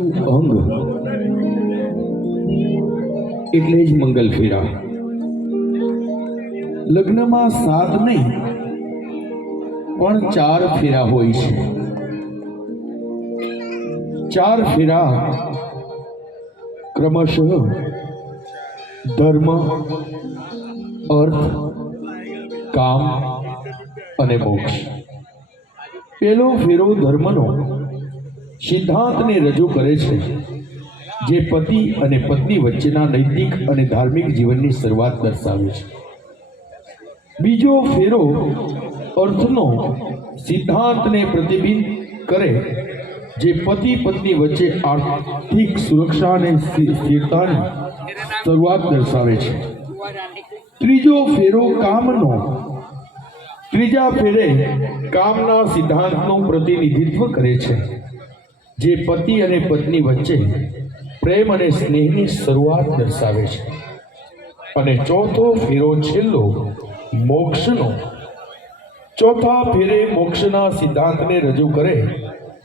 અંગ. એટલે જ મંગલ ફેરા. લગ્નમાં સાત નહીં, પણ ચાર ફેરા હોય છે. ચાર ફેરા ક્રમશઃ ધર્મ, અર્થ, કામ અને મોક્ષ. પેલો ફેરો ધર્મનો. સિદ્ધાંતને રજૂ કરે છે જે પતિ અને પત્ની વચ્ચેના નૈતિક અને ધાર્મિક જીવનની શરૂઆત દર્શાવે છે. બીજો ફેરો અર્થનો સિદ્ધાંતને પ્રતિબિંબ કરે જે પતિ પત્ની વચ્ચે આર્થિક સુરક્ષા અને સ્થિરતાની શરૂઆત દર્શાવે છે. ત્રીજો ફેરો કામનો. ત્રીજા ફેરે કામના સિદ્ધાંતનું પ્રતિનિધિત્વ કરે છે. જે પતિ અને પત્ની વચ્ચે પ્રેમ અને સ્નેહની શરૂઆત દર્શાવે છે. અને ચોથો ફેરો છેલ્લો મોક્ષનો. ચોથા ફેરે મોક્ષના સિદ્ધાંતને રજૂ કરે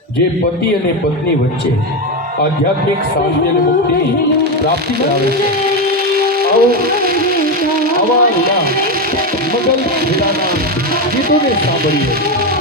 જે પતિ અને પત્ની વચ્ચે આધ્યાત્મિક શાંતિ અને મુક્તિની પ્રાપ્તિ કરાવે છે. આવો મગલ ગીતોને સાંભળીએ.